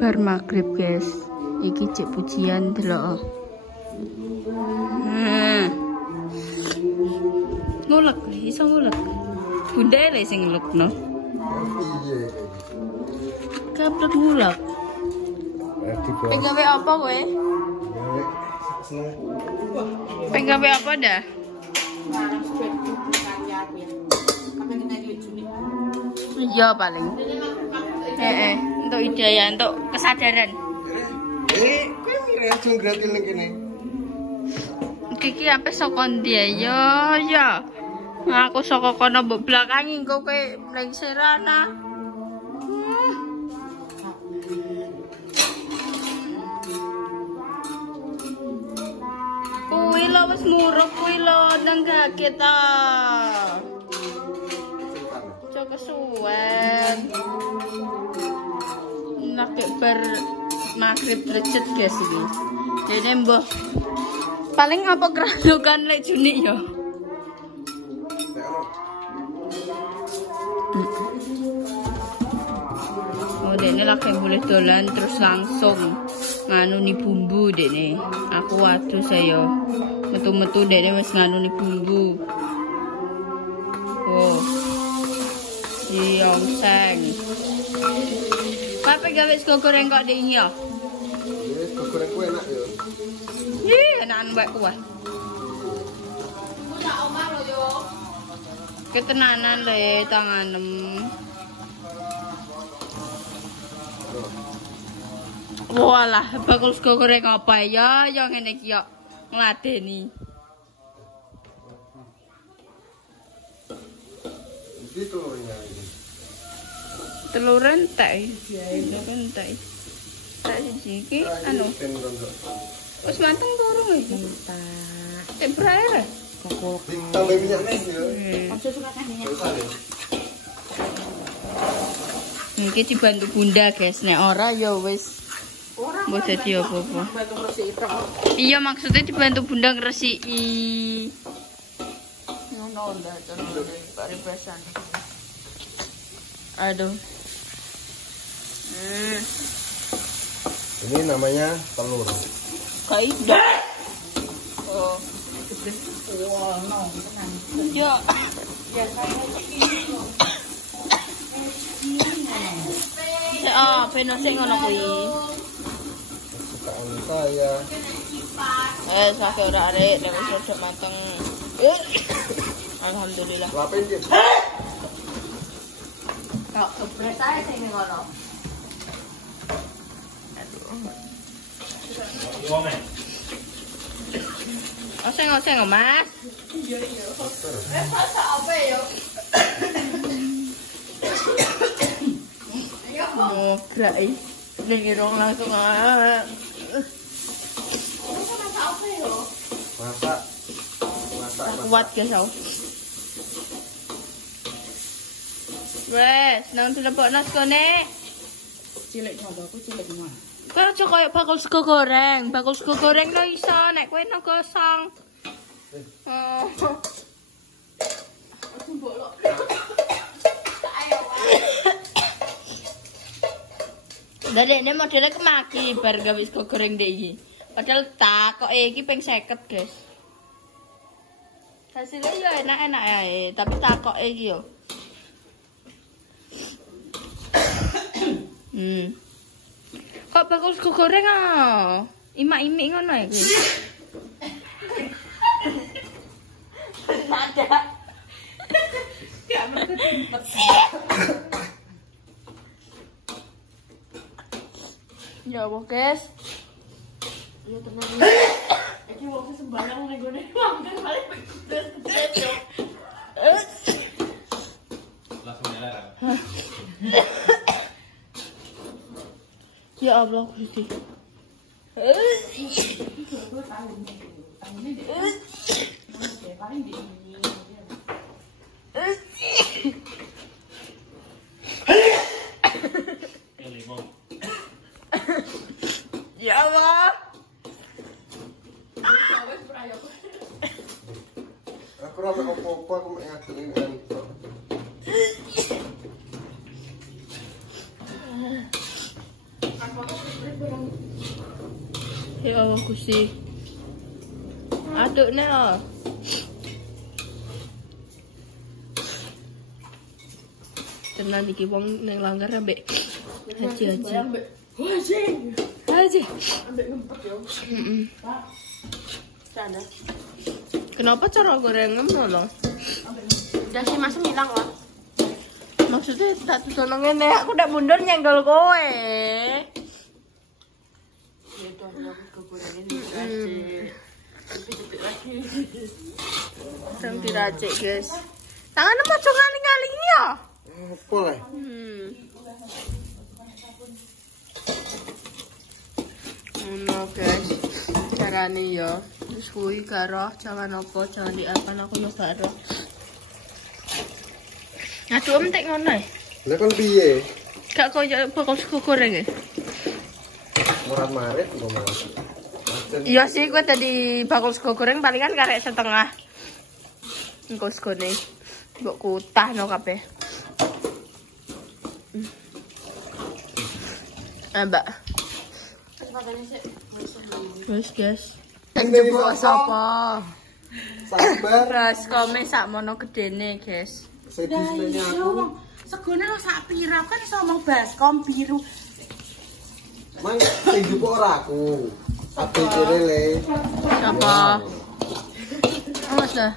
Bar maghrib guys, iki cek pujian delok. Ngulek, iso ngulek. Bunda le sing ngulekno. Kaplek ngulek. Penggawe apa kowe? Penggawe apa dah? Iya paling. Untuk ide ya, untuk kesadaran. Kowe mire aja gratis ning kene. Kiki apa saka ndi ya? Aku saka kono mbok belakangi engko kowe mlengserana. Kuwi lho wis muruk kuwi lho nang kaget ta. Cok kesuwen. Nak bar maghrib recet guys iki. Dene mbah paling apa keradukan lek Juni ya. Oh dene lagi boleh dolan terus langsung nganu ni bumbu dene. Aku waduh saya metu-metu dene wis nganu ni bumbu. Oh. Iya oseng. Kape gawe sego goreng kok dek iki ya? Sego goreng ku enak ya. Ih, enakan mbak kuah. Ku tak omah lho yo. Ketenanan le tanganem. Walah, bakul sego goreng apa ya? Ya ngene iki yo ngladeni. Iki telurnya iki. Telur rentek. Rentek. Tak siji iki anu. Wis mateng durung iki? Mentah. Cek braer. Kok tambah minyak nih ya. Ojo suka minyak. Iki dibantu Bunda, guys. Nek ora ya wis mbok dadi apa-apa. Iya, maksudnya dibantu Bunda ngresiki. Ngono ndak terus paribasan. Aduh. Ini namanya telur. Kaidah. Oh. Wah, no, tenang. Ya. Ya saya peno sing ngono kuwi. Kesukaan saya. Sakit ora arek, nek wis rada mateng. Alhamdulillah. Lapen iki. Kok kepres ae sing ngono. Oseng-oseng, Mas. Iya. Masak apa ya? Oh, gerak ning irung langsung masak apa ya? Masak. Kuat guys aku. Wes, nang dilebokno sekone. Cilik contohku cilik mah. Kok aja koyo bakul sego goreng. Bakul sego goreng lo iso nek kowe no gosong. Oh. Aku bolok. Dadekne modele kemaki bar gawe sego goreng dek iki. Padahal takoke iki ping 50, guys. Hasilnya ya enak-enak ae, tapi takoke iki yo. Kok bakul sego goreng ah? Imak-imik ngono ya kuwi. Ada. Gak mentet. Ya Allah, guys. Ya tenang. Iki wong sembarang ning gone mangkel balik gede-gede yo. Langsung nyala. Ya Allah, Gusti. Ya Allah. Aku ora apa-apa aku mek ngadeni entok. Ya Allah Gusti. Aduk nih. Tenan iki wong ning langgar ambek haji. Haji. Ambek ngempet yo. Pak. Sana. Kenapa cara goreng ngono? Udah sih masih hilang lah. Maksudnya tak tutono ngene, aku ndak mundur nyenggol kowe. Ya udah aku gorengin dikasih. Lagi. Sang diracik, guys. Tanganmu aja ngaling-ngaling ya. Apa lah? Guys. Carane ya. Wis kuwi karo jangan apa, jangan diapan aku yo karo. Aduh entek ngono e. Lah kon piye? Gak koyo bakal suku goreng e. Murah marit ngomong. Iya sih, gue tadi bakul sego goreng palingan karek setengah. Engko segone mbok kutahno kabeh. Mbak. Wes, guys. Njebok sapa? Sabar. Ras kome sakmono gedene, guys. Sedisnya aku. Segone lo sak pira kan iso omong baskom biru. Mang sing jupuk ora aku. Aku lele. Apa? Awas dah.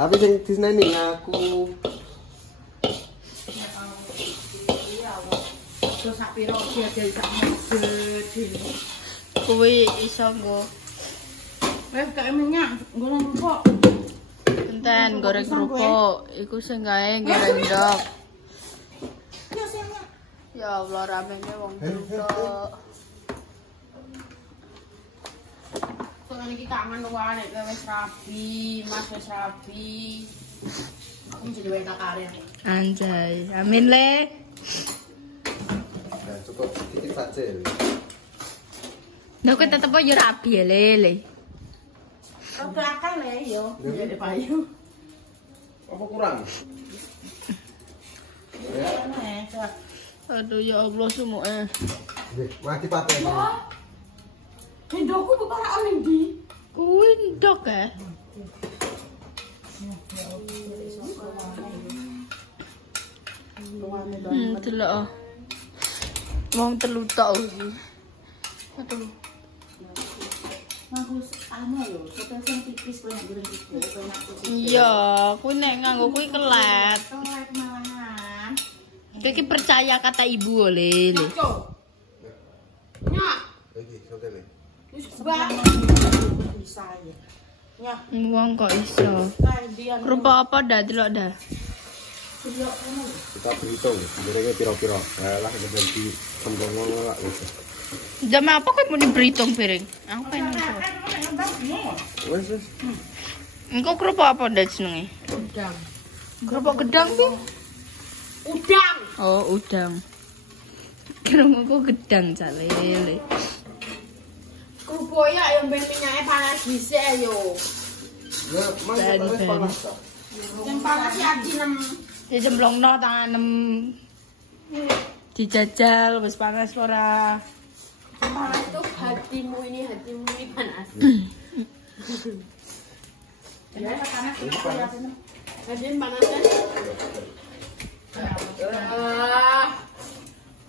Tapi sing disneni aku. Terus sak pira dia dari sak gede. Kuwi iso nggo. Wes gak minyak, goreng kerupuk. Enten goreng kerupuk, iku sing gawe goreng ndok. Ya senya. Ya Allah ramene wong tok. Soalnya iki kangen wae nek wis rapi, Mas wis rapi. Aku jadi wae kakare. Anjay, amin le. Nah, cukup sedikit saja. Nek tetep yo rapi ya le. Oke akal le yo, jadi payu. Apa kurang? Aduh ya Allah semuanya. Nggih, mati paten. Hendoku bukan orang di. Kuwi ndok ya. Delok. Wong telu tok iki. Aduh. Nganggo anu lho, sing tipis kowe nganggo tipis. Iya, kuwi nek nganggo kuwi kelet. Kelet malahan. Iki percaya kata ibu oleh. Nyak. Iki, sotene. Wis bang. Bisa ya. Nyak, Wong kok iso. kandian. Kerupuk apa dah delok dah. Kita berhitung, gorengnya piro-piro. Lah ganti sembongo lah wis. Jam apa kowe muni berhitung piring? Aku pengen iso. Wis wis. Engko kerupuk apa dah jenenge? Udang. Kerupuk gedang tuh. Udang. Oh, udang. Kerupukku gedang calele. Kerupuk ya yang ben minyaknya panas dhisik yo. Nah, Mas panas. Yang panas ya dinem. Dijemplongno tanganem. Dijajal wis panas ora. Panas tuh hatimu ini panas. Ya, panas. Hatimu panas kan?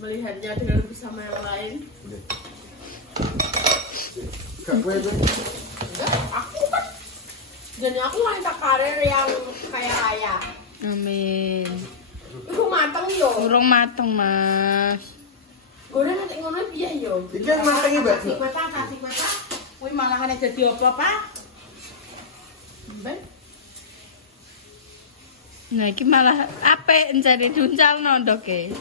Melihatnya dengan bersama yang lain. Gak gue tuh. Aku kan. Jadi aku wanita karir yang kaya raya. Amin. Itu mateng yo. Urung mateng, Mas. Goreng nanti ngono piye yo? Iki yang matenge, Mbak. Kasih kuota. Kuwi malahan jadi apa, Pak? Ben. Nah, iki malah apik encane duncalno ndoke.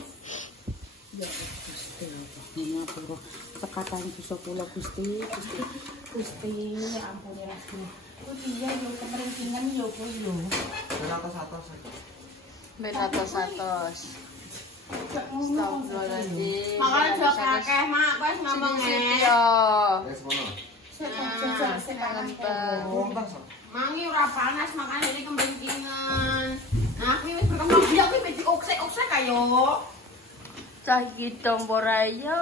Ya, Gusti. Ini apa? Tekatan bisa kula Gusti. Gusti, ya ampun ya Gusti. Ku iya yo kemeringkingan yo kuwi yo. Beratos-atos. Astagfirullahaladzim. Makanya jok akeh, Mak. Wes ngomong Yo. Wis ngono. Mangi ora panas makanya ini kemeringkingan. Nah, aku wis berkembang biak kuwi mesti oksek-oksek kayo. cah iki tombora yo.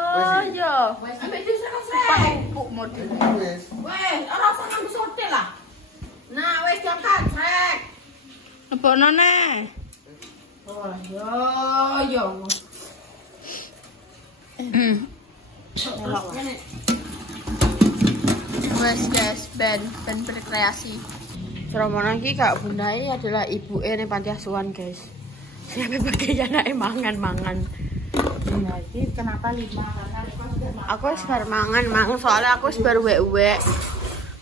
Wes ambek jus selesai. Empuk model. Wes, ora usah nganggo sotel lah. Nah, wes diangkat, Rek. Apa none? Oh, yo. Wes guys, ben berkreasi. Rombongan iki Kak Bundai adalah ibu ning panti asuhan, guys. Siapa pakai anake mangan-mangan. Jadi kenapa 5? Karena Aku wis bar mangan, soalnya aku wis bar wek-wek.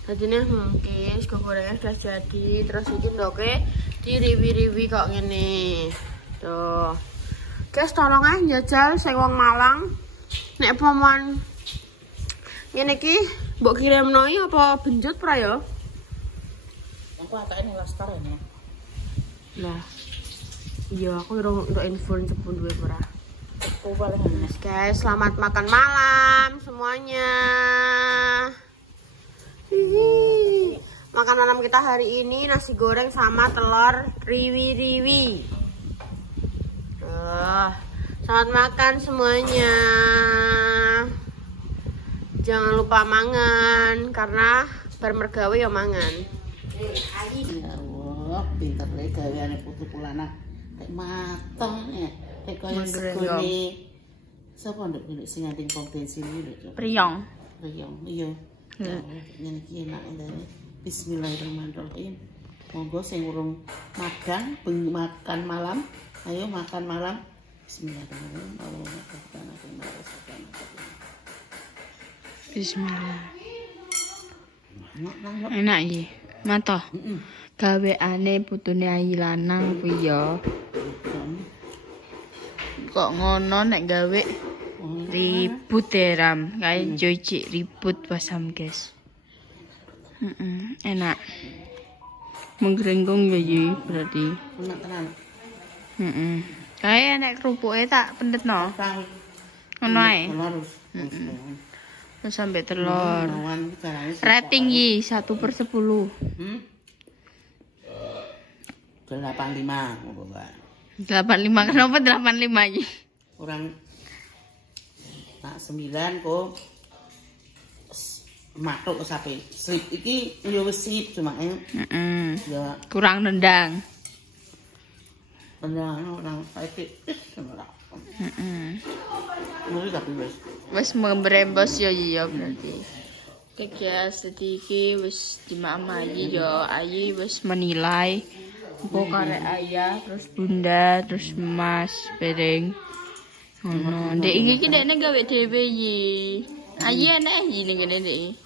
Dadine mungkin gorengnya sudah jadi, terus iki ndoke diriwi-riwi kok ngene. Tuh. Guys, tolong ae njajal sing wong Malang. Nek pomon ngene iki mbok kirimno apa benjut pra ya? aku atake ning Laskar ya. Lah. Iya, aku untuk info cepun duwe ora. Aku paling Guys, selamat makan malam semuanya. Hihi. Makan malam kita hari ini nasi goreng sama telur riwi-riwi. Selamat makan semuanya. Jangan lupa mangan karena bermergawe ya mangan. ya Allah, pinter rek gaweane putu kulana. Kayak mateng ya. Kayak koyo segone. Sapa nduk sing nganting pom bensin iki lho. Priyong. Iya. Ngene iki enak ndane. Bismillahirrahmanirrahim. Monggo sing urung makan malam, ayo makan malam. Bismillahirrahmanirrahim. Bismillah. Enak iki. Matoh. Gaweane putune ayi lanang kuwi ya. Kok ngono nek gawe ribut ram, kae cuci ribut pasam, guys. Enak. Menggerenggong ya iki berarti. Enak tenan. Kae nek kerupuke tak pendetno. Ngono ae. Harus. Terus sampai telur. Rating iki 1/10. 85 ngono, Mbak. 85 kenapa 85 iki? Kurang tak 9 kok matuk sampai slip iki yo wis slip cuma ya kurang nendang. Orang saiki ora. Mulai tapi Wis membrembos ya iya berarti. Oke guys, sediki wis dimamai ya, Ayi wis menilai kok karek ayah, terus bunda, terus mas, bereng. Ngono. Ndek iki dekne gawe dhewe iki. Ayi enek iki ning kene ndek.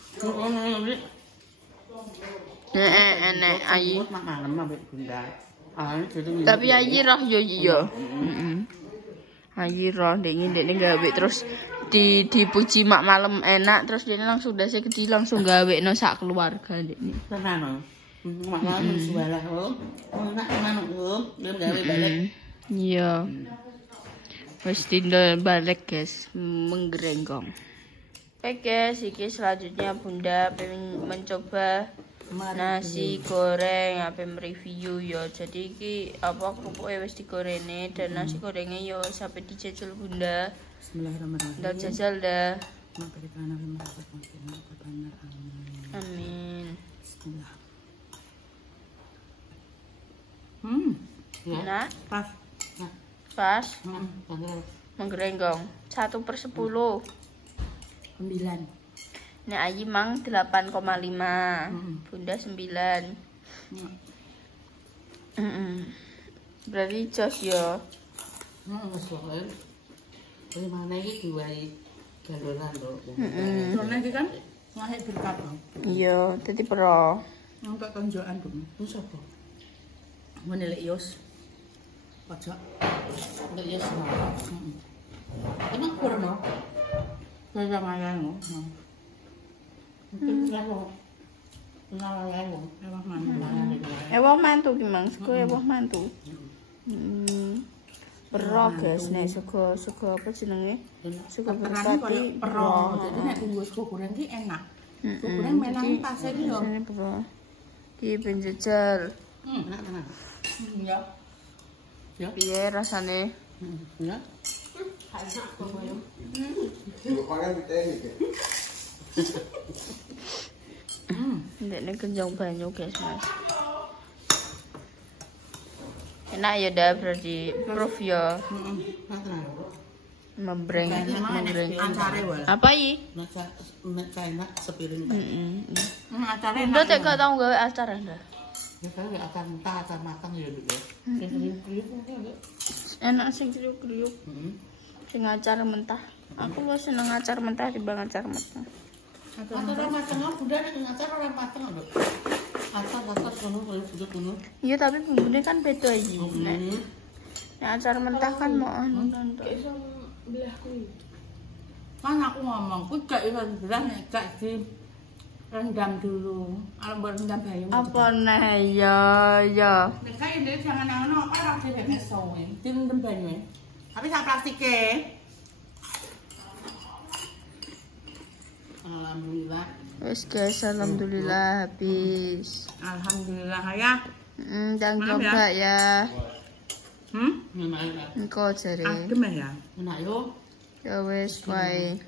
Enek Ayi. malam ambek bunda. Tapi Ayi roh yo iya. Ayi roh ndekne gawe terus dipuji mak malam enak terus dia langsung dasi gede langsung gawe no sak keluarga ndekne. Tenan. Mak malam suwalah oh. Enak manuk yo, belum gawe balik. Iya. Wis tindel balik guys, menggerenggong. Oke guys, iki selanjutnya Bunda pengen mencoba nasi goreng apa mereview ya. Jadi iki apa kerupuknya wis digorene dan nasi gorengnya yo sampai dijajal Bunda. Bismillahirrahmanirrahim. Udah jajal dah. Amin. Bismillah. Nah, Pas. pas Tanggal menggerenggong 1/10. 9. Nek Ayi mang 8,5. Bunda 9. Berarti jos ya. Soalnya dari mana ini diwai galongan lho. Soalnya iki kan ngasih berkat. Iya, dadi pro. Untuk tonjokan dong. Itu siapa? Menilai Yos. Pajak. Enggak ya semua. Emang kurang no? Kayak mayan no. Mungkin kalau ngalahin loh. Emang mana? Ewah mantu ki mang, sego ewah mantu. Pro guys, nek sego apa jenenge? Sego Terang berpati kayak pro. Jadi nek tunggu sego goreng ki enak. Sego goreng menang pas iki lho. Ini pro. Ki penjejal. Enak tenan. Ya. Piye rasane? Ya. Lupakan kita ini. Ndekne kenjong banyu guys, Mas. Enak ya dah berarti proof ya. Membreng. Acare wae. Apa iki? Enak sepiring. Acare Udah tak gak tau gawe acar anda. Ya kan ya akan mentah, akan matang ya dulu. Enak sing kriuk-kriuk. Sing acar mentah. Aku lu seneng acar mentah dibanding acar matang. Acar matang bunda nek acar ora matang lho. Acar ngono koyo budut ngono. Iya tapi bumbunya kan beda iki. Nek acar mentah kan mau anu nonton. Kan aku ngomong, ku gak iso bilang nek gak di rendam dulu. Kalau rendam bayam. Apa nih ya ya. Nek kae ndek jangan ngono apa ora dhewe sowe. Direndam banyu. Tapi sak plastike. Alhamdulillah. Wes guys, alhamdulillah habis. Alhamdulillah ya. Jangan coba ya. Enak ya. Engko jare. Adem ya. Enak yo. Ya wes, bye.